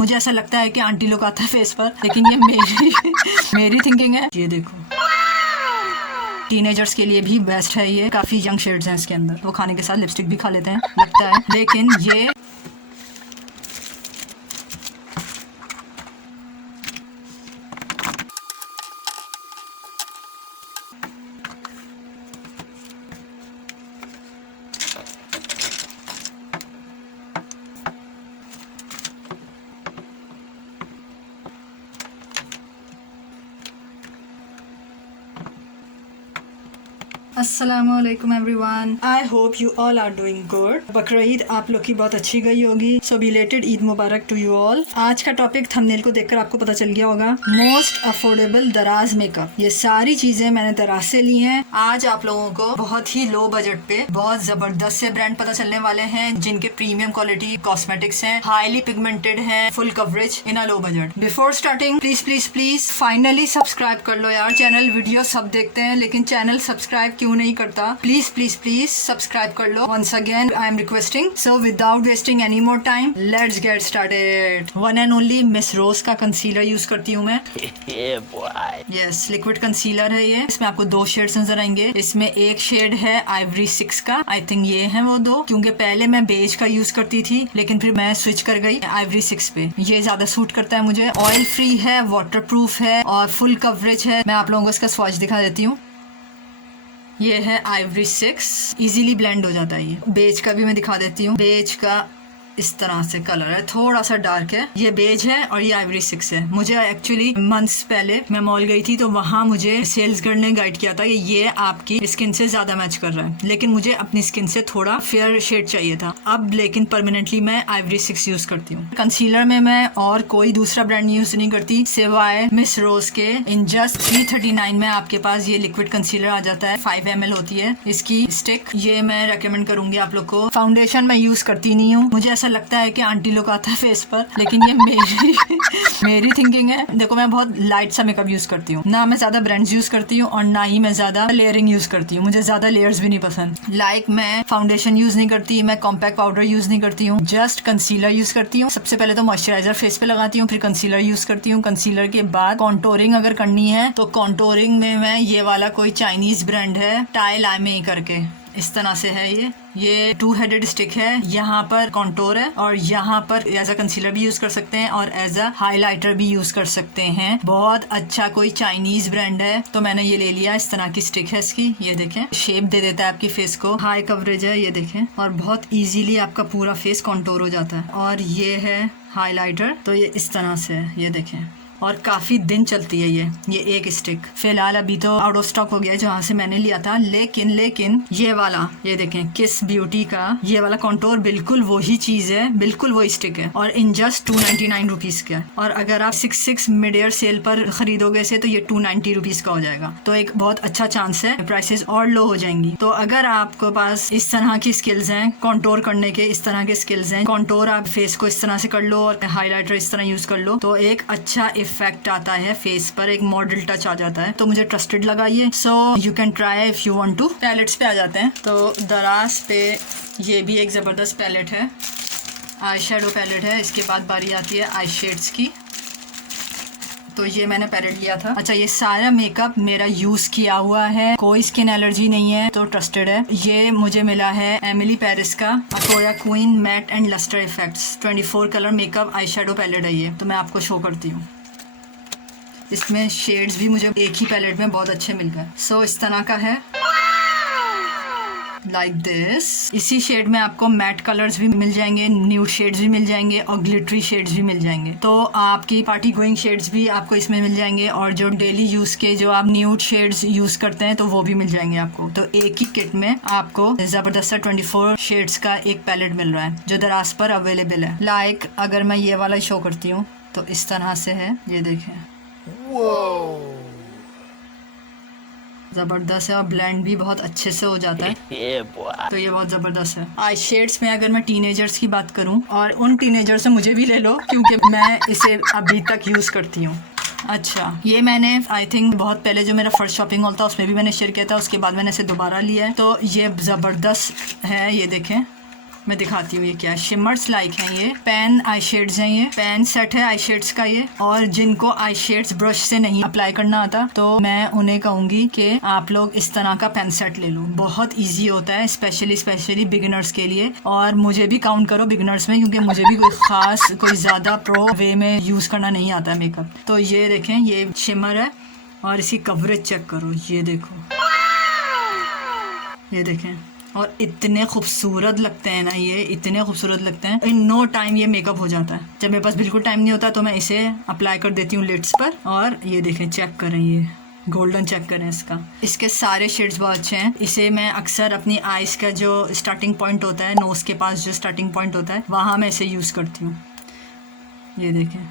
मुझे ऐसा लगता है कि आंटी लोग आता है फेस पर, लेकिन ये मेरी थिंकिंग है। ये देखो, टीनेजर्स के लिए भी बेस्ट है ये। काफी यंग शेड्स हैं इसके अंदर, वो खाने के साथ लिपस्टिक भी खा लेते हैं लगता है, लेकिन ये अस्सलामुअलैकुम everyone, I hope you all are doing good. Bakrid आप लोग की बहुत अच्छी गई होगी। सो बिलेटेड ईद मुबारक टू यू ऑल। आज का टॉपिक थंबनेल को देखकर आपको पता चल गया होगा, मोस्ट अफोर्डेबल दराज मेकअप। ये सारी चीजें मैंने दराज से ली हैं। आज आप लोगों को बहुत ही लो बजट पे बहुत जबरदस्त से ब्रांड पता चलने वाले हैं, जिनके प्रीमियम क्वालिटी कॉस्मेटिक्स हैं, हाईली पिगमेंटेड हैं, full coverage in a low budget. Before starting please please please finally subscribe कर लो यार। चैनल वीडियो सब देखते हैं, लेकिन चैनल सब्सक्राइब क्यों नहीं करता? प्लीज प्लीज प्लीज सब्सक्राइब कर लो। Once again I am requesting. So without wasting any more time, let's get started. One and only miss Rose का कंसीलर यूज करती हूँ मैं। यस, लिक्विड कंसीलर है ये। इसमें आपको दो शेड्स नजर आएंगे। इसमें एक शेड है आइवरी 6 का, आई थिंक ये है वो दो, क्योंकि पहले मैं बेज का यूज करती थी, लेकिन फिर मैं स्विच कर गई आइवरी 6 पे। ये ज्यादा सूट करता है मुझे। ऑयल फ्री है, वाटर प्रूफ है और फुल कवरेज है। मैं आप लोगों को इसका स्वॉच दिखा देती हूँ। ये है आइवरी 6, इजीली ब्लेंड हो जाता है ये। बेज का भी मैं दिखा देती हूँ। बेज का इस तरह से कलर है, थोड़ा सा डार्क है। ये बेज है और ये आइवरी 6 है। मुझे एक्चुअली मंथ्स पहले मैं मॉल गई थी, तो वहाँ मुझे सेल्स गर्ल ने गाइड किया था कि ये आपकी स्किन से ज्यादा मैच कर रहा है, लेकिन मुझे अपनी स्किन से थोड़ा फेयर शेड चाहिए था। अब लेकिन परमानेंटली मैं आइवरी 6 यूज करती हूँ। कंसीलर में मैं और कोई दूसरा ब्रांड यूज नहीं करती सिवाय मिस रोज के। इन जस्ट 339 में आपके पास ये लिक्विड कंसीलर आ जाता है। 5 ml होती है इसकी स्टिक। ये मैं रेकमेंड करूंगी आप लोग को। फाउंडेशन मैं यूज करती नहीं हूँ, मुझे ऐसा लगता है कि आंटी लोग आता है फेस पर, लेकिन ये मेरी थिंकिंग है। देखो, मैं बहुत लाइट सा मेकअप यूज करती हूँ, ना मैं ज्यादा ब्रांड्स यूज करती हूँ और ना ही मैं ज्यादा लेयरिंग यूज करती हूँ। मुझे ज्यादा लेयर्स भी नहीं पसंद। मैं फाउंडेशन यूज नहीं करती, मैं कॉम्पैक्ट पाउडर यूज नहीं करती हूँ, जस्ट कंसीलर यूज करती हूँ। सबसे पहले तो मॉइस्चराइजर फेस पे लगाती हूँ, फिर कंसीलर यूज करती हूँ। कंसीलर के बाद कॉन्टोरिंग अगर करनी है तो कॉन्टोरिंग में मैं ये वाला कोई चाइनीज ब्रांड है, टाई लाइमे करके, इस तरह से है ये 2 हेडेड स्टिक है। यहाँ पर कॉन्टोर है और यहाँ पर एज अ कंसीलर भी यूज कर सकते हैं और एज अ हाइलाइटर भी यूज कर सकते हैं। बहुत अच्छा कोई चाइनीज ब्रांड है, तो मैंने ये ले लिया। इस तरह की स्टिक है इसकी, ये देखें, शेप दे देता है आपकी फेस को। हाई कवरेज है, ये देखें, और बहुत इजीली आपका पूरा फेस कॉन्टोर हो जाता है। और ये है हाइलाइटर, तो ये इस तरह से है, ये देखें, और काफी दिन चलती है ये एक स्टिक। फिलहाल अभी तो आउट ऑफ स्टॉक हो गया है जहाँ से मैंने लिया था, लेकिन ये वाला, ये देखें, किस ब्यूटी का ये वाला कॉन्टोर बिल्कुल वही चीज है, बिल्कुल वही स्टिक है, और इन जस्ट 299 रुपीज का। और अगर आप 6 मिड ईयर सेल पर खरीदोगे इसे, तो ये 290 रुपीज का हो जाएगा। तो एक बहुत अच्छा चांस है, प्राइसेस और लो हो जाएंगी। तो अगर आपके पास इस तरह की स्किल्स हैं, कॉन्टोर करने के इस तरह के स्किल्स हैं, कॉन्टोर आप फेस को इस तरह से कर लो और हाईलाइटर इस तरह यूज कर लो, तो एक अच्छा इफेक्ट आता है फेस पर, एक मॉडल टच आ जाता है। तो मुझे ट्रस्टेड लगाइए। So you can try if you want to. Palettes पे आ जाते हैं। तो दराज पे ये भी एक जबरदस्त पैलेट है, आई शेडो पैलेट है। इसके बाद बारी आती है आई शेड्स की। तो ये मैंने पैलेट लिया था। अच्छा, ये सारा मेकअप मेरा यूज किया हुआ है, कोई स्किन एलर्जी नहीं है, तो ट्रस्टेड है। ये मुझे मिला है एमिली पेरिस का Akoya queen matte and lustre effects 24 colour makeup eye shadow palette है ये। तो मैं आपको शो करती हूँ। इसमें शेड्स भी मुझे एक ही पैलेट में बहुत अच्छे मिल गए। सो इस तरह का है, लाइक दिस। इसी शेड में आपको मैट कलर्स भी मिल जाएंगे, न्यूड शेड्स भी मिल जाएंगे और ग्लिटरी शेड्स भी मिल जाएंगे। तो आपकी पार्टी गोइंग शेड्स भी आपको इसमें मिल जाएंगे, और जो डेली यूज के जो आप न्यूड शेड्स यूज करते हैं, तो वो भी मिल जाएंगे आपको। तो एक ही किट में आपको जबरदस्त 24 शेड्स का एक पैलेट मिल रहा है, जो दराज पर अवेलेबल है। अगर मैं ये वाला शो करती हूँ, तो इस तरह से है, ये देखें, जबरदस्त है, और ब्लेंड भी बहुत अच्छे से हो जाता है। तो ये बहुत जबरदस्त है। आई शेड्स में अगर मैं टीनेजर्स की बात करूं, और उन टीनेजर से मुझे भी ले लो, क्योंकि मैं इसे अभी तक यूज करती हूँ। अच्छा, ये मैंने आई थिंक बहुत पहले जो मेरा फर्स्ट शॉपिंग हॉल था उसमें भी मैंने शेयर किया था, उसके बाद मैंने इसे दोबारा लिया है। तो ये जबरदस्त है, ये देखें, मैं दिखाती हूँ ये क्या है। शिमर्स लाइक हैं, ये पेन आई शेड्स हैं, ये पेन सेट है आई शेड्स का ये। और जिनको आई शेड्स ब्रश से नहीं अप्लाई करना आता तो मैं उन्हें कहूँगी कि आप लोग इस तरह का पेन सेट ले लो, बहुत ईजी होता है स्पेशली बिगिनर्स के लिए। और मुझे भी काउंट करो बिगिनर्स में, क्योंकि मुझे भी कोई ज़्यादा प्रो वे में यूज़ करना नहीं आता मेकअप। तो ये देखें, ये शिमर है और इसकी कवरेज चेक करो, ये देखो, ये देखें। और इतने खूबसूरत लगते हैं ना ये, इतने खूबसूरत लगते हैं। इन नो टाइम ये मेकअप हो जाता है। जब मेरे पास बिल्कुल टाइम नहीं होता तो मैं इसे अप्लाई कर देती हूँ लिड्स पर। और ये देखें, चेक करें, ये गोल्डन चेक करें इसका। इसके सारे शेड्स बहुत अच्छे हैं। इसे मैं अक्सर अपनी आइज़ का जो स्टार्टिंग पॉइंट होता है, नोज़ के पास जो स्टार्टिंग पॉइंट होता है, वहाँ मैं इसे यूज़ करती हूँ। ये देखें,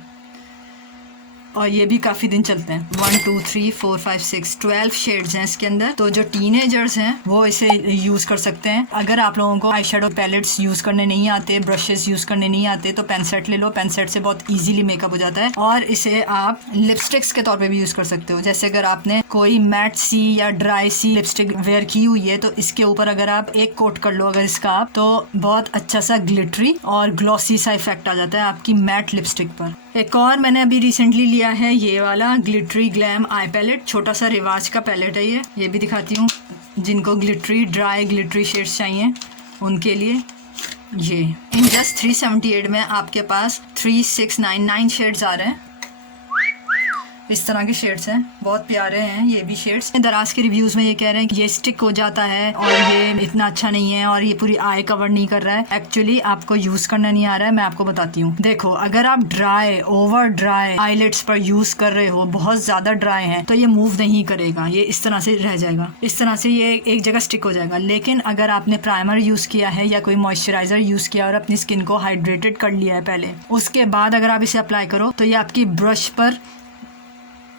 और ये भी काफ़ी दिन चलते हैं। 1 2 3 4 5 6 12 शेड्स हैं इसके अंदर। तो जो टीनेजर्स हैं वो इसे यूज़ कर सकते हैं। अगर आप लोगों को आई शेडो पैलेट्स यूज़ करने नहीं आते, ब्रशेस यूज़ करने नहीं आते, तो पेन सेट ले लो। पेन सेट से बहुत इजीली मेकअप हो जाता है। और इसे आप लिपस्टिक्स के तौर पे भी यूज़ कर सकते हो। जैसे अगर आपने कोई मैट सी या ड्राई सी लिपस्टिक वेयर की हुई है तो इसके ऊपर अगर आप एक कोट कर लो अगर इसका आप, तो बहुत अच्छा सा ग्लिटरी और ग्लॉसी सा इफेक्ट आ जाता है आपकी मैट लिपस्टिक पर। एक और मैंने अभी रिसेंटली लिया है ये वाला ग्लिटरी ग्लैम आई पैलेट। छोटा सा रिवाज का पैलेट है ये भी दिखाती हूँ। जिनको ग्लिटरी ड्राई ग्लिटरी शेड्स चाहिए उनके लिए ये। इन जस्ट 378 में आपके पास 3699 शेड्स आ रहे हैं। इस तरह के शेड्स हैं, बहुत प्यारे हैं ये भी शेड्स। दराज के रिव्यूज़ में ये कह रहे हैं कि ये स्टिक हो जाता है और ये इतना अच्छा नहीं है और ये पूरी आई कवर नहीं कर रहा है। एक्चुअली आपको यूज़ करना नहीं आ रहा है। मैं आपको बताती हूँ। देखो, अगर आप ड्राई ओवर ड्राई आईलेट्स पर यूज़ कर रहे हो, बहुत ज़्यादा ड्राई है, तो ये मूव नहीं करेगा, ये इस तरह से रह जाएगा, इस तरह से ये एक जगह स्टिक हो जाएगा। लेकिन अगर आपने प्राइमर यूज़ किया है या कोई मॉइस्चराइज़र यूज़ किया और अपनी स्किन को हाइड्रेटेड कर लिया है पहले, उसके बाद अगर आप इसे अप्लाई करो तो ये आपकी ब्रश पर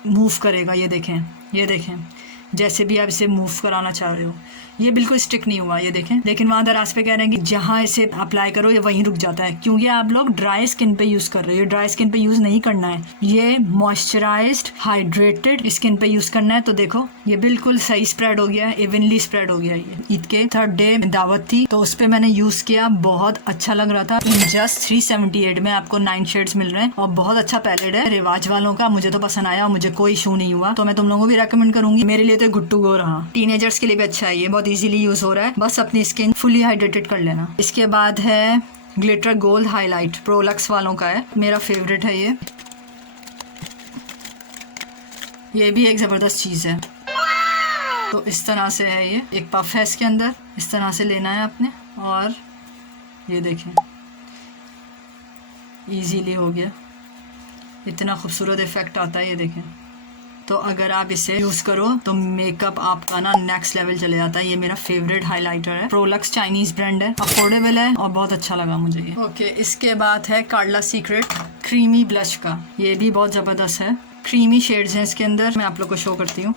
मूव करेगा। ये देखें, ये देखें, जैसे भी आप इसे मूव कराना चाह रहे हो, ये बिल्कुल स्टिक नहीं हुआ, ये देखें। लेकिन वहाँ दराज पे कह रहे हैं कि जहाँ इसे अप्लाई करो ये वहीं रुक जाता है, क्योंकि आप लोग ड्राई स्किन पे यूज़ कर रहे हो। ये ड्राई स्किन पे यूज़ नहीं करना है, ये मॉइस्चराइज्ड हाइड्रेटेड स्किन पे यूज़ करना है। तो देखो, ये बिल्कुल सही स्प्रेड हो गया है, इवनली स्प्रेड हो गया है। ये ईद के 3rd डे दावत थी तो उस पर मैंने यूज़ किया, बहुत अच्छा लग रहा था। इन जस्ट 378 में आपको 9 शेड्स मिल रहे हैं और बहुत अच्छा पैलेट है रिवाज वालों का। मुझे तो पसंद आया और मुझे कोई इशू नहीं हुआ, तो मैं तुम लोगों को भी रेकमेंड करूंगी। मेरे लिए तो गुड टू गो रहा। टीनेजर्स के लिए भी अच्छा है, ये बहुत इजीली यूज हो रहा है। बस अपनी स्किन फुली हाइड्रेटेड कर लेना। इसके बाद है ग्लिटर गोल्ड हाईलाइट, प्रोलक्स वालों का है, मेरा फेवरेट है ये भी एक ज़बरदस्त चीज़ है। तो इस तरह से है ये, एक पफ है इसके अंदर, इस तरह से लेना है आपने और ये देखें इजीली हो गया। इतना खूबसूरत इफेक्ट आता है, ये देखें। तो अगर आप इसे यूज़ करो तो मेकअप आपका ना नेक्स्ट लेवल चले जाता है। ये मेरा फेवरेट हाइलाइटर है, प्रोलक्स चाइनीज़ ब्रांड है, अफोर्डेबल है और बहुत अच्छा लगा मुझे ये। ओके, इसके बाद है कार्ला सीक्रेट क्रीमी ब्लश का। ये भी बहुत ज़बरदस्त है, क्रीमी शेड्स हैं इसके अंदर। मैं आप लोग को शो करती हूँ।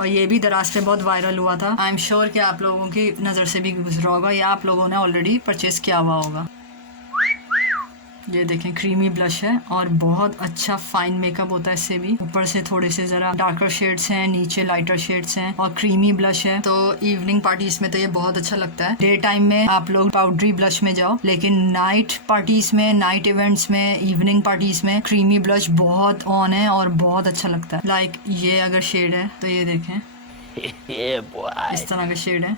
और ये भी दराज पे बहुत वायरल हुआ था। आई एम श्योर कि आप लोगों की नज़र से भी गुजरा होगा या आप लोगों ने ऑलरेडी परचेज़ किया हुआ होगा। ये देखें, क्रीमी ब्लश है और बहुत अच्छा फाइन मेकअप होता है इससे भी। ऊपर से थोड़े से ज़रा डार्कर शेड्स हैं, नीचे लाइटर शेड्स हैं और क्रीमी ब्लश है। तो इवनिंग पार्टीज में तो ये बहुत अच्छा लगता है। डे टाइम में आप लोग पाउडरी ब्लश में जाओ, लेकिन नाइट पार्टीज में, नाइट इवेंट्स में, इवनिंग पार्टीज में क्रीमी ब्लश बहुत ऑन है और बहुत अच्छा लगता है। लाइक ये अगर शेड है तो ये देखें इस तरह का शेड है,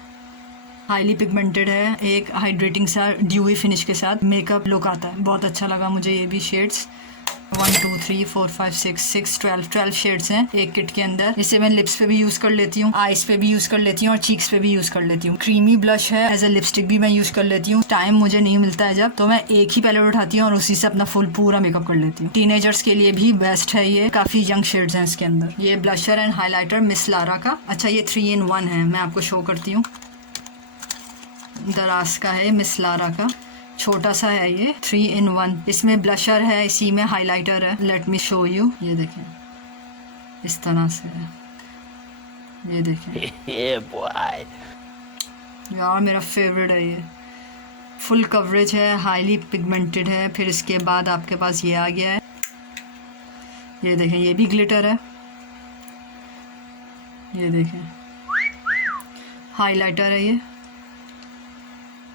हाईली पिगमेंटेड है, एक हाइड्रेटिंग सा ड्यूई फिनिश के साथ मेकअप लुक आता है। बहुत अच्छा लगा मुझे ये भी शेड्स। 1 2 3 4 5 6 12 शेड्स हैं एक किट के अंदर। इसे मैं लिप्स पे भी यूज़ कर लेती हूँ, आईज पे भी यूज़ कर लेती हूँ और चीक्स पे भी यूज़ कर लेती हूँ। क्रीमी ब्लश है, एज ए लिपस्टिक भी मैं यूज़ कर लेती हूँ। टाइम मुझे नहीं मिलता है जब, तो मैं एक ही पैलेट उठाती हूँ और उसी से अपना फुल पूरा मेकअप कर लेती हूँ। टीनेजर्स के लिए भी बेस्ट है ये, काफ़ी यंग शेड्स हैं इसके अंदर। ये blusher and highlighter miss Lara का। अच्छा, ये 3 in 1 है, मैं आपको शो करती हूँ। दराज का है, मिस लारा का, छोटा सा है ये, 3 in 1। इसमें ब्लशर है, इसी में हाइलाइटर है। Let me show you. ये देखें इस तरह से है, ये देखें यार मेरा फेवरेट है ये। फुल कवरेज है, हाईली पिगमेंटेड है। फिर इसके बाद आपके पास ये आ गया है, ये देखें, ये भी ग्लिटर है। ये देखें हाइलाइटर है ये,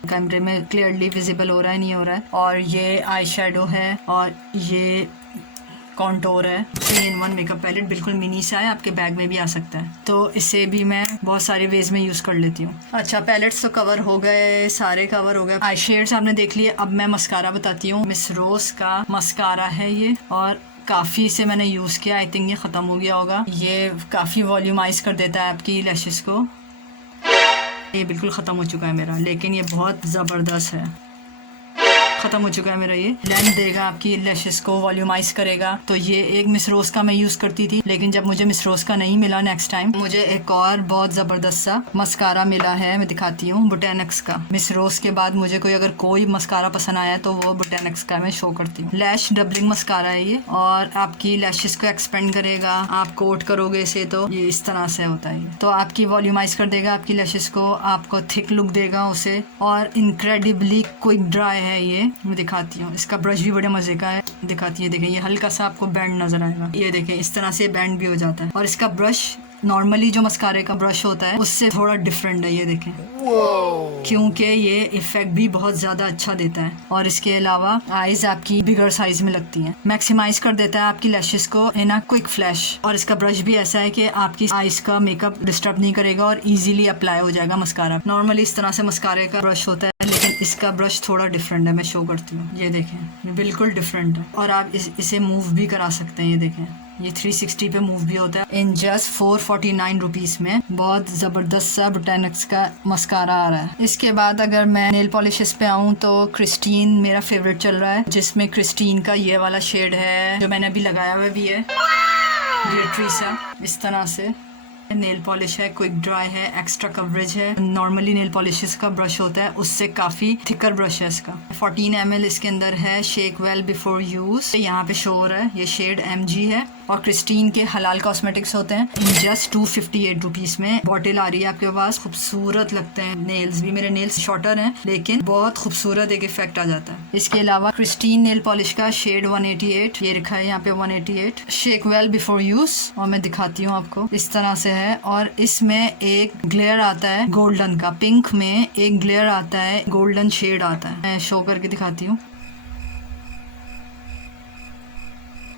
कैमरे में क्लियरली विजिबल हो रहा है नहीं हो रहा है। और ये आई शेडो है और ये कॉन्टोर है। 3-in-1 मेकअप पैलेट बिल्कुल मिनी सा है, आपके बैग में भी आ सकता है। तो इसे भी मैं बहुत सारे वेज में यूज़ कर लेती हूँ। अच्छा, पैलेट्स तो कवर हो गए, सारे कवर हो गए। आई शेड्स आपने देख लिए। अब मैं मस्कारा बताती हूँ। मिस रोज का मस्कारा है ये, और काफ़ी इसे मैंने यूज़ किया। आई थिंक ये ख़त्म हो गया होगा। ये काफ़ी वॉल्यूमाइज कर देता है आपकी लैशेस को। ये बिल्कुल ख़त्म हो चुका है मेरा, लेकिन ये बहुत ज़बरदस्त है। ख़त्म हो चुका है मेरा। ये लेंथ देगा आपकी लैशेस को, वॉल्यूमाइज करेगा। तो ये एक मिस रोज का मैं यूज़ करती थी, लेकिन जब मुझे मिस रोज का नहीं मिला नेक्स्ट टाइम, मुझे एक और बहुत ज़बरदस्त सा मस्कारा मिला है। मैं दिखाती हूँ, बोटेनिक्स का। मिस रोज के बाद मुझे अगर कोई मस्कारा पसंद आया तो वो बोटेनिक्स का मैं शो करती हूँ। लैश डबलिंग मस्कारा है ये, और आपकी लैशेस को एक्सपेंड करेगा। आप कोट करोगे इसे तो ये इस तरह से होता है। तो आपकी वॉल्यूमाइज कर देगा आपकी लैशेस को, आपको थिक लुक देगा उसे, और इनक्रेडिबली क्विक ड्राई है ये। मैं दिखाती हूँ, इसका ब्रश भी बड़े मजे का है। दिखाती है, देखें ये हल्का सा आपको बैंड नजर आएगा। ये देखें इस तरह से बैंड भी हो जाता है। और इसका ब्रश नॉर्मली जो मस्कारे का ब्रश होता है उससे थोड़ा डिफरेंट है, ये देखें, क्योंकि ये इफेक्ट भी बहुत ज्यादा अच्छा देता है। और इसके अलावा आईज आपकी बिगर साइज में लगती हैं। मैक्सिमाइज कर देता है आपकी लैशेस को इन अ क्विक फ्लैश। और इसका ब्रश भी ऐसा है कि आपकी आईज का मेकअप डिस्टर्ब नहीं करेगा और इजीली अप्लाई हो जाएगा मस्कारा। नॉर्मली इस तरह से मस्कारे का ब्रश होता है, लेकिन इसका ब्रश थोड़ा डिफरेंट है। मैं शो करती हूँ, ये देखें बिल्कुल डिफरेंट है। और आप इसे मूव भी करा सकते हैं। ये देखें, ये 360 पे मूव भी होता है। इन जस्ट 449 रुपीस में बहुत ज़बरदस्त सा बोटेनिक्स का मस्कारा आ रहा है। इसके बाद अगर मैं नेल पॉलिशेस पे आऊँ तो क्रिस्टीन मेरा फेवरेट चल रहा है, जिसमें क्रिस्टीन का ये वाला शेड है जो मैंने अभी लगाया हुआ भी है, ग्लिटरी सा इस तरह से। नेल पॉलिश है, क्विक ड्राई है, एक्स्ट्रा कवरेज है। नॉर्मली नेल पॉलिशेस का ब्रश होता है उससे काफ़ी थिकर ब्रश है इसका। 14 ml इसके अंदर है। शेक वेल बिफोर यूज, यहाँ पे शो हो रहा है। ये शेड MG है, और क्रिस्टीन के हलाल कॉस्मेटिक्स होते हैं। इन जस्ट 258 रुपीस में बॉटल आ रही है आपके पास। खूबसूरत लगते हैं नेल्स भी। मेरे नेल्स शॉर्टर हैं, लेकिन बहुत खूबसूरत एक इफेक्ट आ जाता है। इसके अलावा क्रिस्टीन नेल पॉलिश का शेड 188, ये लिखा है यहाँ पे 188। शेक वेल बिफोर यूज, और मैं दिखाती हूँ आपको, इस तरह से है। और इसमें एक ग्लेयर आता है गोल्डन का, पिंक में एक ग्लेयर आता है, गोल्डन शेड आता है। मैं शो करके दिखाती हूँ।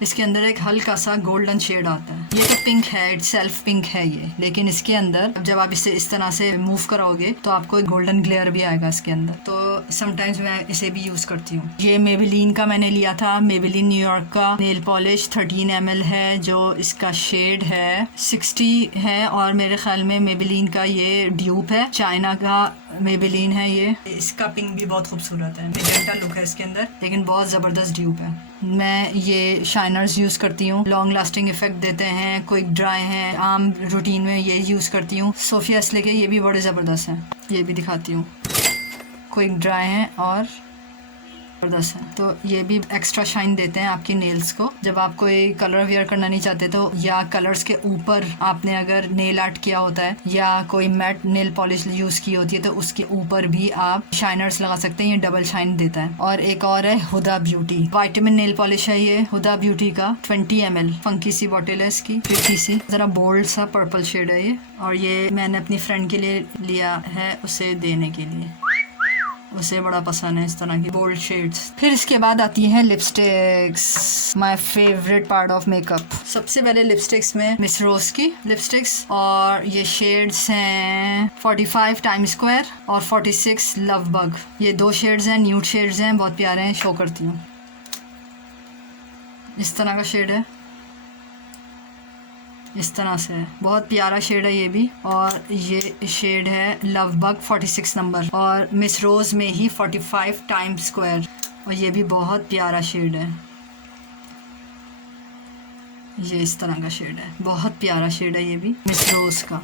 इसके अंदर एक हल्का सा गोल्डन शेड आता है। ये तो पिंक है, इट सेल्फ पिंक है ये, लेकिन इसके अंदर जब आप इसे इस तरह से मूव कराओगे तो आपको एक गोल्डन ग्लेयर भी आएगा इसके अंदर। तो समटाइम्स मैं इसे भी यूज करती हूँ। ये मेबेलिन का मैंने लिया था, मेबेलिन न्यूयॉर्क का नेल पॉलिश 13 ml है, जो इसका शेड है 60 है। और मेरे ख्याल में मेबेलिन का ये ड्यूप है, चाइना का मेबेलिन है ये। इसका पिंक भी बहुत खूबसूरत है, मेजेंटा लुक है इसके अंदर, लेकिन बहुत ज़बरदस्त ड्यूप है। मैं ये शाइनर्स यूज़ करती हूँ, लॉन्ग लास्टिंग इफेक्ट देते हैं, क्विक ड्राई हैं। आम रूटीन में ये यूज़ करती हूँ। सोफिया असले के ये भी बड़े ज़बरदस्त हैं, ये भी दिखाती हूँ। क्विक ड्राई हैं और ज़बरदस्त है। तो ये भी एक्स्ट्रा शाइन देते हैं आपकी नेल्स को। जब आप कोई कलर वेयर करना नहीं चाहते तो, या कलर्स के ऊपर आपने अगर नेल आर्ट किया होता है या कोई मैट नेल पॉलिश यूज़ की होती है तो उसके ऊपर भी आप शाइनर्स लगा सकते हैं। ये डबल शाइन देता है। और एक और है Huda Beauty vitamin nail polish है ये, हुदा ब्यूटी का 20 ml। फंकी सी बॉटल है इसकी, प्रिटी सी, ज़रा बोल्ड सा पर्पल शेड है ये। और ये मैंने अपनी फ्रेंड के लिए लिया है, उसे देने के लिए, उसे बड़ा पसंद है इस तरह की बोल्ड शेड्स। फिर इसके बाद आती है lipsticks, my favourite part of makeup. सबसे पहले लिपस्टिक्स में मिस रोज की लिपस्टिक्स, और ये शेड्स हैं 45 टाइम्स स्क्वायर और 46 लव बग। ये 2 शेड्स हैं, न्यूड शेड्स हैं, बहुत प्यारे हैं। शो करती हूँ, इस तरह का शेड है, इस तरह से है, बहुत प्यारा शेड है ये भी। और ये शेड है लव बग 46 नंबर, और मिस रोज में ही 45 टाइम्स स्क्वायर, और ये भी बहुत प्यारा शेड है। ये इस तरह का शेड है, बहुत प्यारा शेड है ये भी मिस रोज का।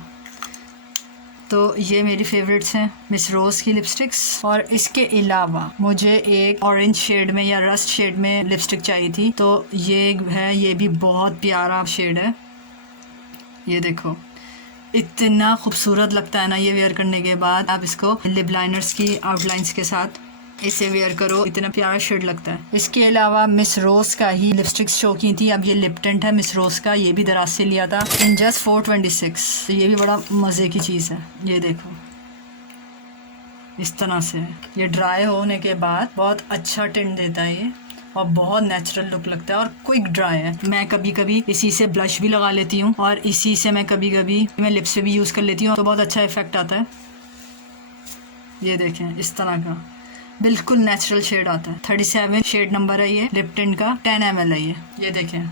तो ये मेरी फेवरेट्स हैं मिस रोज की लिपस्टिक्स। और इसके अलावा मुझे एक ऑरेंज शेड में या रस्ट शेड में लिपस्टिक चाहिए थी, तो ये है, ये भी बहुत प्यारा शेड है। ये देखो, इतना खूबसूरत लगता है ना ये वेयर करने के बाद। आप इसको लिप लाइनर्स की आउटलाइंस के साथ इसे वेयर करो, इतना प्यारा शेड लगता है। इसके अलावा मिस रोज का ही लिपस्टिक्स शो की थी। अब ये लिप टिंट है मिस रोज का, ये भी दराज से लिया था इन जस्ट 426। तो ये भी बड़ा मज़े की चीज़ है। ये देखो, इस तरह से ये ड्राई होने के बाद बहुत अच्छा टिंट देता है ये, और बहुत नेचुरल लुक लगता है और क्विक ड्राई है। मैं कभी कभी इसी से ब्लश भी लगा लेती हूँ और इसी से मैं कभी कभी मैं लिप्स पे भी यूज़ कर लेती हूँ, तो बहुत अच्छा इफेक्ट आता है। ये देखें इस तरह का बिल्कुल नेचुरल शेड आता है। 37 शेड नंबर है ये, लिप टिंट का 10 ml है ये देखें।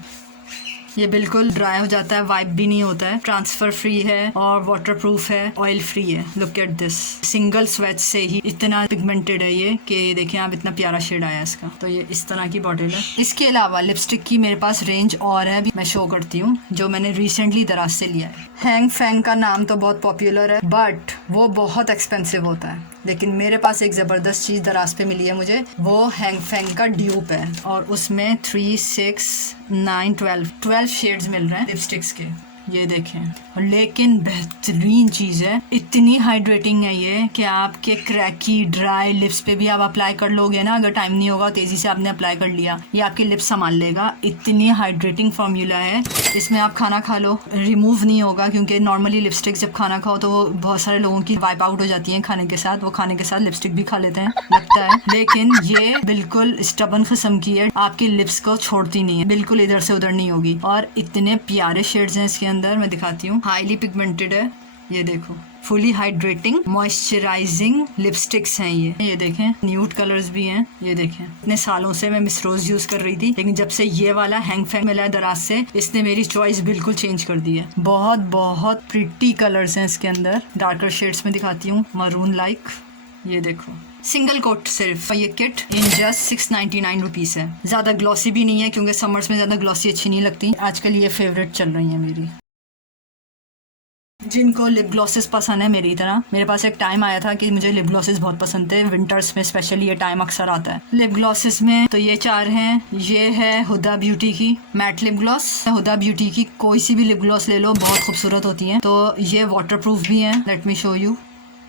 ये बिल्कुल ड्राई हो जाता है, वाइप भी नहीं होता है, ट्रांसफर फ्री है और वाटर प्रूफ है, ऑयल फ्री है। लुक एट दिस, सिंगल स्वेच से ही इतना पिगमेंटेड है ये कि ये देखें आप, इतना प्यारा शेड आया इसका। तो ये इस तरह की बॉटल है। इसके अलावा लिपस्टिक की मेरे पास रेंज और है, भी मैं शो करती हूँ, जो मैंने रिसेंटली दराज से लिया है। हैंग फैंग का नाम तो बहुत पॉपुलर है बट वो बहुत एक्सपेंसिव होता है, लेकिन मेरे पास एक ज़बरदस्त चीज़ दराज पे मिली है मुझे, वो हैंग फैंग का ड्यूप है और उसमें 3, 6, 9, 12 शेड्स मिल रहे हैं लिपस्टिक्स के। ये देखें, लेकिन बेहतरीन चीज़ है, इतनी हाइड्रेटिंग है ये कि आपके क्रैकी ड्राई लिप्स पे भी आप अप्लाई कर लोगे ना, अगर टाइम नहीं होगा तेज़ी से आपने अप्लाई कर लिया, ये आपके लिप्स संभाल लेगा। इतनी हाइड्रेटिंग फार्मूला है, इसमें आप खाना खा लो रिमूव नहीं होगा, क्योंकि नॉर्मली लिपस्टिक जब खाना खाओ तो वो बहुत सारे लोगों की वाइप आउट हो जाती हैं खाने के साथ, वो खाने के साथ लिपस्टिक भी खा लेते हैं लगता है, लेकिन ये बिल्कुल स्टबन किस्म की है, आपके लिप्स को छोड़ती नहीं है, बिल्कुल इधर से उधर नहीं होगी। और इतने प्यारे शेड्स हैं इसके अंदर, मैं दिखाती हूँ। हाईली पिगमेंटेड है, ये देखो, फुली हाइड्रेटिंग मॉइस्चराइजिंग लिपस्टिक्स हैं ये देखें, न्यूड कलर्स भी हैं। ये देखें, इतने सालों से मैं मिस रोज यूज कर रही थी, लेकिन जब से ये वाला हैंग फैंग मिला है दराज से, इसने मेरी चॉइस बिल्कुल चेंज कर दी है। बहुत बहुत प्रिटी कलर्स हैं इसके अंदर, डार्कर शेड्स में दिखाती हूँ, मरून लाइक। ये देखो, सिंगल कोट सिर्फ, ये किट इन जस्ट 699 रुपीज़ है। ज़्यादा ग्लॉसी भी नहीं है, क्योंकि समर्स में ज़्यादा ग्लॉसी अच्छी नहीं लगती। आजकल ये फेवरेट चल रही है मेरी। जिनको लिप ग्लॉसेस पसंद है मेरी तरह, मेरे पास एक टाइम आया था कि मुझे लिप ग्लॉसेस बहुत पसंद थे, विंटर्स में स्पेशली ये टाइम अक्सर आता है। लिप ग्लॉसेस में तो ये 4 हैं। ये है हुदा ब्यूटी की mat lip gloss. Huda Beauty की कोई सी भी लिप ग्लॉस ले लो, बहुत खूबसूरत होती हैं। तो ये वाटर प्रूफ भी है, लेट मी शो यू।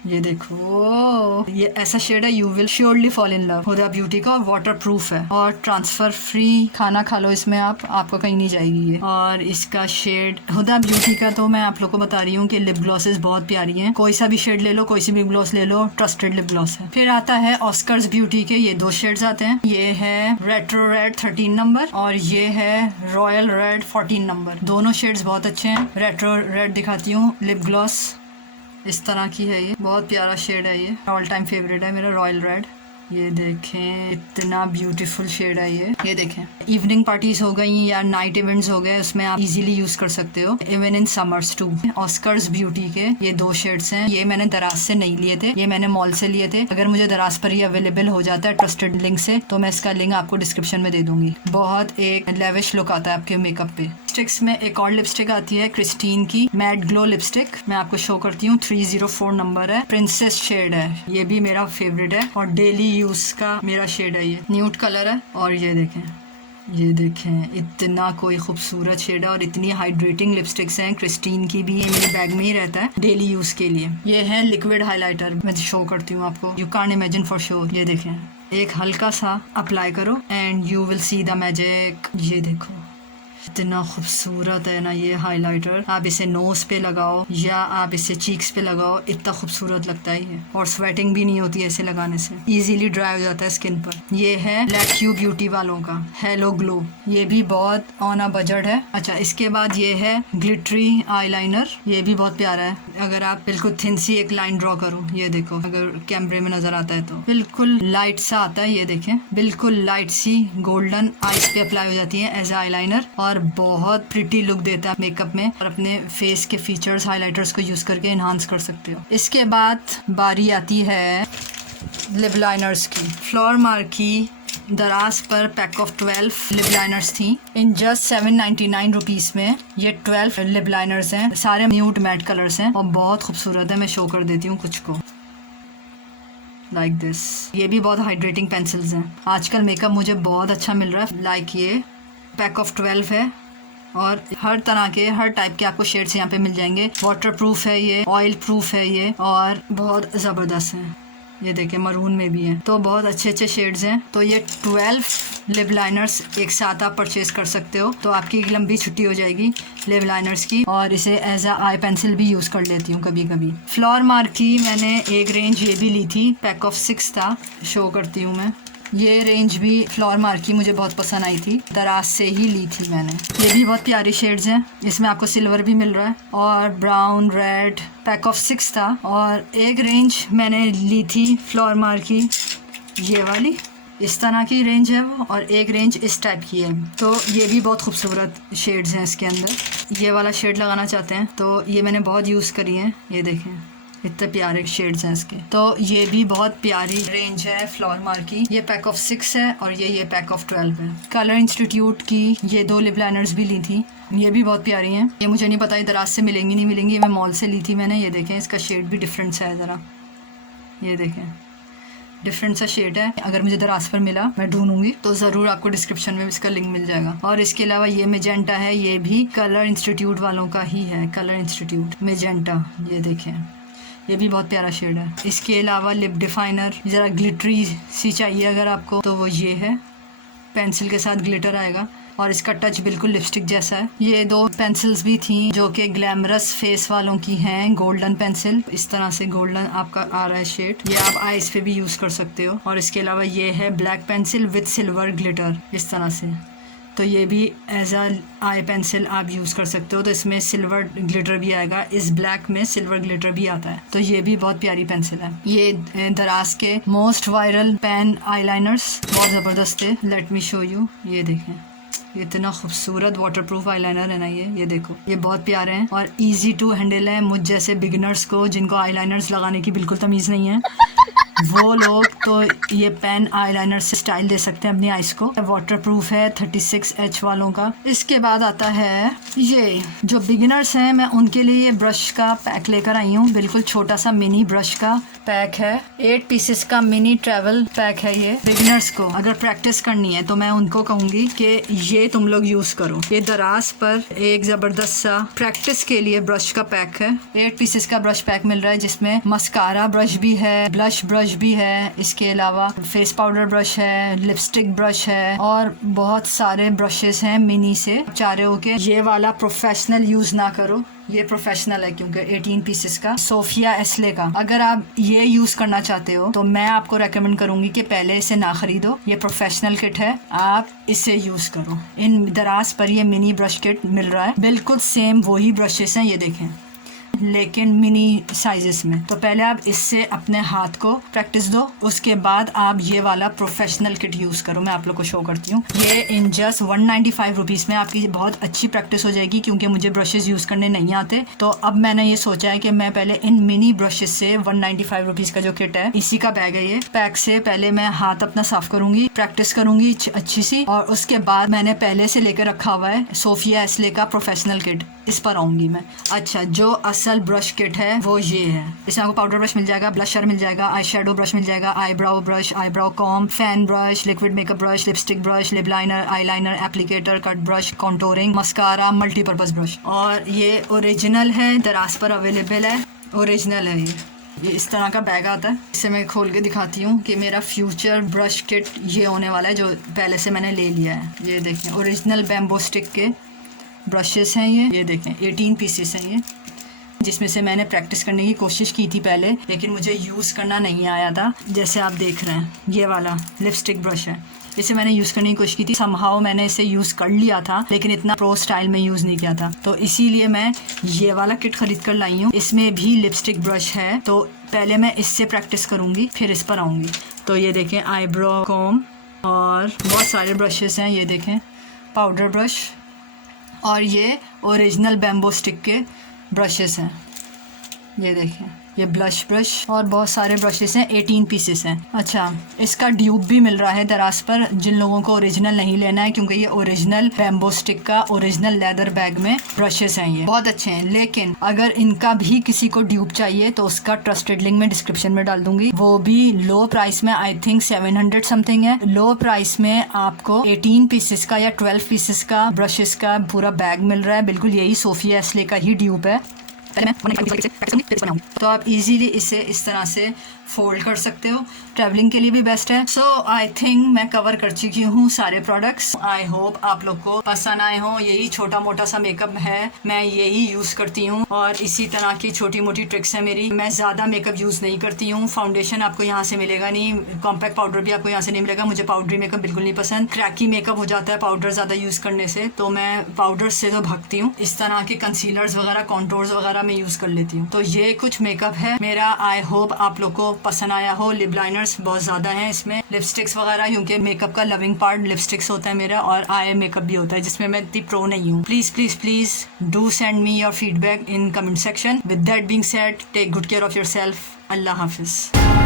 ये देखो, ये ऐसा शेड है, you will surely fall in love. Huda Beauty का वाटर प्रूफ है और ट्रांसफर फ्री, खाना खा लो इसमें आपको कहीं नहीं जाएगी ये। और इसका शेड हुदा ब्यूटी का तो मैं आप लोग को बता रही हूँ कि लिप ग्लॉसेस बहुत प्यारी हैं, कोई सा भी शेड ले लो, कोई सी भी ग्लॉस ले लो, ट्रस्टेड लिप ग्लॉस है। फिर आता है ऑस्कर्स ब्यूटी के, ये 2 शेड्स आते हैं। ये है रेट्रो रेड 13 नंबर और ये है रॉयल रेड 14 नंबर। दोनों शेड्स बहुत अच्छे हैं। रेट्रो रेड दिखाती हूँ, लिप ग्लॉस इस तरह की है, ये बहुत प्यारा शेड है, ये ऑल टाइम फेवरेट है मेरा, रॉयल रेड। ये देखें, इतना ब्यूटीफुल शेड है ये देखें। इवनिंग पार्टीज हो गई या नाइट इवेंट्स हो गए, उसमें आप इजीली यूज कर सकते हो, even in summers too. Oscars beauty के ये 2 शेड्स हैं। ये मैंने दराज से नहीं लिए थे, ये मैंने मॉल से लिए थे। अगर मुझे दराज पर ही अवेलेबल हो जाता है ट्रस्टेड लिंक से, तो मैं इसका लिंक आपको डिस्क्रिप्शन में दे दूंगी। बहुत एक लेविश लुक आता है आपके मेकअप पे। लिपस्टिक्स में एक और लिपस्टिक आती है क्रिस्टीन की मैट ग्लो लिपस्टिक, मैं आपको शो करती हूँ। 304 नंबर है, प्रिंसेस शेड है, ये भी मेरा फेवरेट है और डेली यूज का मेरा शेड है। ये न्यूड कलर है और ये देखें इतना कोई खूबसूरत शेड है और इतनी हाइड्रेटिंग लिपस्टिक्स हैं क्रिस्टीन की भी। ये मेरे बैग में ही रहता है डेली यूज के लिए। ये है लिक्विड हाइलाइटर, मैं शो करती हूँ आपको, you can't imagine for sure. ये देखें, एक हल्का सा अप्लाई करो and you will see the magic. ये देखो, इतना खूबसूरत है ना ये हाइलाइटर। आप इसे नोज पे लगाओ या आप इसे चीक्स पे लगाओ, इतना खूबसूरत लगता है ये, और स्वेटिंग भी नहीं होती ऐसे लगाने से, इजीली ड्राई हो जाता है स्किन पर। ये है लैक्यू ब्यूटी वालों का हेलो ग्लो, ये भी बहुत ऑन अ बजट है। अच्छा, इसके बाद ये है ग्लिटरी आईलाइनर, ये भी बहुत प्यारा है। अगर आप बिल्कुल थिन सी एक लाइन ड्रॉ करो, ये देखो, अगर कैमरे में नजर आता है तो बिल्कुल लाइट सा आता है। ये देखें, बिल्कुल लाइट सी गोल्डन आईज पे अप्लाई हो जाती है एज आईलाइनर और बहुत प्रिटी लुक देता है मेकअप में, और अपने फेस के फीचर्स हाइलाइटर्स को यूज करके एनहांस कर सकते हो। इसके बाद बारी आती है लिप लाइनर्स की। फ्लोर मार्क की दराज पर पैक ऑफ 12 लिप लाइनर्स थी इन जस्ट 799 रुपीज़ में। ये 12 लिप लाइनर्स हैं, सारे न्यूड मैट कलर्स हैं और बहुत खूबसूरत है। मैं शो कर देती हूँ कुछ को, लाइक दिस। ये भी बहुत हाइड्रेटिंग पेंसिल्स हैं। आजकल मेकअप मुझे बहुत अच्छा मिल रहा है। लाइक ये पैक ऑफ 12 है और हर तरह के, हर टाइप के आपको शेड्स यहाँ पे मिल जाएंगे। वाटर प्रूफ है ये, ऑयल प्रूफ है ये, और बहुत ज़बरदस्त है। ये देखें मरून में भी है, तो बहुत अच्छे अच्छे शेड्स हैं। तो ये 12 लिप लाइनर्स एक साथ आप परचेज कर सकते हो, तो आपकी एक लंबी छुट्टी हो जाएगी लिप लाइनर्स की। और इसे एज अ आई पेंसिल भी यूज़ कर लेती हूँ कभी कभी। फ्लोर मार्क की मैंने एक रेंज ये भी ली थी, पैक ऑफ 6 था, शो करती हूँ मैं। ये रेंज भी फ्लोर मार्क की मुझे बहुत पसंद आई थी, दराज से ही ली थी मैंने। ये भी बहुत प्यारी शेड्स हैं, इसमें आपको सिल्वर भी मिल रहा है और ब्राउन, रेड। पैक ऑफ 6 था और एक रेंज मैंने ली थी फ्लोर मार्क की, ये वाली इस तरह की रेंज है वो, और एक रेंज इस टाइप की है। तो ये भी बहुत खूबसूरत शेड्स हैं इसके अंदर। ये वाला शेड लगाना चाहते हैं तो ये मैंने बहुत यूज़ करी है, ये देखें इतने प्यारे शेड्स हैं इसके। तो ये भी बहुत प्यारी रेंज है फ्लोर मार्क की। ये पैक ऑफ 6 है और ये पैक ऑफ 12 है। कलर इंस्टीट्यूट की ये 2 लिप लाइनर्स भी ली थी, ये भी बहुत प्यारी हैं। ये मुझे नहीं पता ये दराज से मिलेंगी नहीं मिलेंगी, मैं मॉल से ली थी मैंने। ये देखें इसका शेड भी डिफरेंट सा है ज़रा, ये देखें डिफरेंट सा शेड है। अगर मुझे दराज पर मिला मैं ढूंढूंगी तो ज़रूर आपको डिस्क्रिप्शन में इसका लिंक मिल जाएगा। और इसके अलावा ये मेजेंटा है, ये भी कलर इंस्टीट्यूट वालों का ही है, कलर इंस्टीट्यूट मेजेंटा, ये देखें ये भी बहुत प्यारा शेड है। इसके अलावा लिप डिफाइनर ज़रा ग्लिटरी सी चाहिए अगर आपको, तो वो ये है, पेंसिल के साथ ग्लिटर आएगा और इसका टच बिल्कुल लिपस्टिक जैसा है। ये 2 पेंसिल्स भी थी जो कि ग्लैमरस फेस वालों की हैं, गोल्डन पेंसिल, इस तरह से गोल्डन आपका आ रहा है शेड, ये आप आईज पे भी यूज़ कर सकते हो। और इसके अलावा ये है black pencil with silver glitter, इस तरह से, तो ये भी एज अ आई पेंसिल आप यूज़ कर सकते हो। तो इसमें सिल्वर ग्लिटर भी आएगा, इस ब्लैक में सिल्वर ग्लिटर भी आता है, तो ये भी बहुत प्यारी पेंसिल है। ये दराज के मोस्ट वायरल पेन आईलाइनर्स, बहुत ज़बरदस्त है। लेट मी शो यू, ये देखें इतना खूबसूरत वाटरप्रूफ आईलाइनर है ना ये देखो, ये बहुत प्यारे हैं और इजी टू हैंडल है। मुझ जैसे बिगिनर्स को जिनको आईलाइनर्स लगाने की बिल्कुल तमीज़ नहीं है, वो लोग तो ये पेन आईलाइनर से स्टाइल दे सकते हैं अपनी आइज को। वाटरप्रूफ है 36H वालों का। इसके बाद आता है ये जो बिगिनर्स हैं, मैं उनके लिए ये ब्रश का पैक लेकर आई हूँ, बिल्कुल छोटा सा मिनी ब्रश का पैक है, 8 पीसेस का मिनी ट्रैवल पैक है। ये बिगिनर्स को अगर प्रैक्टिस करनी है तो मैं उनको कहूँगी कि ये तुम लोग यूज़ करो। ये दराज पर एक ज़बरदस्त सा प्रैक्टिस के लिए ब्रश का पैक है। 8 पीसेस का ब्रश पैक मिल रहा है जिसमें मस्कारा ब्रश भी है, ब्लश ब्रश भी है, इसके अलावा फेस पाउडर ब्रश है, लिपस्टिक ब्रश है और बहुत सारे ब्रशेस हैं मिनी से। चाह रहे हो कि ये वाला प्रोफेशनल यूज़ ना करो, ये प्रोफेशनल है क्योंकि 18 पीसेस का सोफिया एस्ले का। अगर आप ये यूज़ करना चाहते हो तो मैं आपको रेकमेंड करूंगी कि पहले इसे ना खरीदो, ये प्रोफेशनल किट है, आप इसे यूज़ करो। इन दराज पर ये मिनी ब्रश किट मिल रहा है, बिल्कुल सेम वही ब्रशेस हैं, ये देखें, लेकिन मिनी साइजेस में। तो पहले आप इससे अपने हाथ को प्रैक्टिस दो, उसके बाद आप ये वाला प्रोफेशनल किट यूज़ करो। मैं आप लोग को शो करती हूँ। ये इन जस्ट 195 रुपीज़ में आपकी बहुत अच्छी प्रैक्टिस हो जाएगी, क्योंकि मुझे ब्रशेज़ यूज़ करने नहीं आते। तो अब मैंने ये सोचा है कि मैं पहले इन मिनी ब्रशेज से 195 रुपीज़ का जो किट है, इसी का बैग है ये, पैक से पहले मैं हाथ अपना साफ करूँगी, प्रैक्टिस करूँगी अच्छी सी, और उसके बाद मैंने पहले से लेकर रखा हुआ है सोफिया एस्ले का प्रोफेशनल किट, इस पर आऊँगी मैं। अच्छा, जो असल ब्रश किट है वो ये है। इसमें आपको पाउडर ब्रश मिल जाएगा, ब्लशर मिल जाएगा, आई शेडो ब्रश मिल जाएगा, eyebrow brush, eyebrow com, fan brush, liquid makeup brush, lipstick brush, lip liner, eye liner, applicator, cut brush, contouring, mascara, multipurpose brush. और ये ओरिजिनल है, दराज पर अवेलेबल है, ओरिजिनल है ये इस तरह का बैग आता है। इसे मैं खोल के दिखाती हूँ कि मेरा फ्यूचर ब्रश किट ये होने वाला है, जो पहले से मैंने ले लिया है। ये देखें, ओरिजिनल बैम्बो स्टिक के ब्रशेस हैं ये देखें, 18 पीसेस हैं ये, जिसमें से मैंने प्रैक्टिस करने की कोशिश की थी पहले, लेकिन मुझे यूज़ करना नहीं आया था। जैसे आप देख रहे हैं, ये वाला लिपस्टिक ब्रश है, इसे मैंने यूज़ करने की कोशिश की थी, समहाउ मैंने इसे यूज़ कर लिया था, लेकिन इतना प्रो स्टाइल में यूज़ नहीं किया था, तो इसीलिए मैं ये वाला किट ख़रीद कर लाई हूँ। इसमें भी लिपस्टिक ब्रश है, तो पहले मैं इससे प्रैक्टिस करूँगी, फिर इस पर आऊँगी। तो ये देखें, आईब्रो कॉम और बहुत सारे ब्रशेस हैं, ये देखें, पाउडर ब्रश, और ये ओरिजिनल बैम्बो स्टिक के ब्रशेस हैं, ये देखें, ये ब्लश ब्रश और बहुत सारे ब्रशेस हैं, 18 पीसेस हैं। अच्छा, इसका ड्यूब भी मिल रहा है दराज पर, जिन लोगों को ओरिजिनल नहीं लेना है, क्योंकि ये ओरिजिनल बैम्बो स्टिक का ओरिजिनल लेदर बैग में ब्रशेस हैं, ये बहुत अच्छे हैं। लेकिन अगर इनका भी किसी को ड्यूब चाहिए तो उसका ट्रस्टेड लिंक मैं डिस्क्रिप्शन में डाल दूंगी, वो भी लो प्राइस में, आई थिंक 700 समथिंग है। लो प्राइस में आपको 18 पीसेस का या 12 पीसेस का ब्रशेस का पूरा बैग मिल रहा है, बिल्कुल यही सोफिया एस्ले का ही ड्यूब है। पहले मैं 195 से प्रैक्टिस करूंगी, फिर इस बनाऊंगी। तो आप इजीली इसे इस तरह से फोल्ड कर सकते हो, ट्रैवलिंग के लिए भी बेस्ट है। सो आई थिंक मैं कवर कर चुकी हूँ सारे प्रोडक्ट्स। आई होप आप लोग को पसंद आए हो। यही छोटा मोटा सा मेकअप है, मैं यही यूज करती हूँ और इसी तरह की छोटी मोटी ट्रिक्स है मेरी। मैं ज्यादा मेकअप यूज नहीं करती हूँ। फाउंडेशन आपको यहाँ से मिलेगा नहीं, कॉम्पैक्ट पाउडर भी आपको यहाँ से नहीं मिलेगा। मुझे पाउडरी मेकअप बिल्कुल नहीं पसंद, क्रैकी मेकअप हो जाता है पाउडर ज्यादा यूज करने से, तो मैं पाउडर से तो भागती हूँ। इस तरह के कंसीलर्स वगैरह, कॉन्टोर्स वगैरह मैं यूज कर लेती हूँ। तो ये कुछ मेकअप है मेरा। आई होप आप लोग को पसंद आया हो। लिप लाइनर्स बहुत ज्यादा हैं इसमें, लिपस्टिक्स वगैरह, क्योंकि मेकअप का लविंग पार्ट लिपस्टिक्स होता है मेरा, और आई मेकअप भी होता है जिसमें मैं इतनी प्रो नहीं हूँ। Please please please do send me your feedback in comment section. With that being said, take good care of yourself. अल्लाह हाफिज।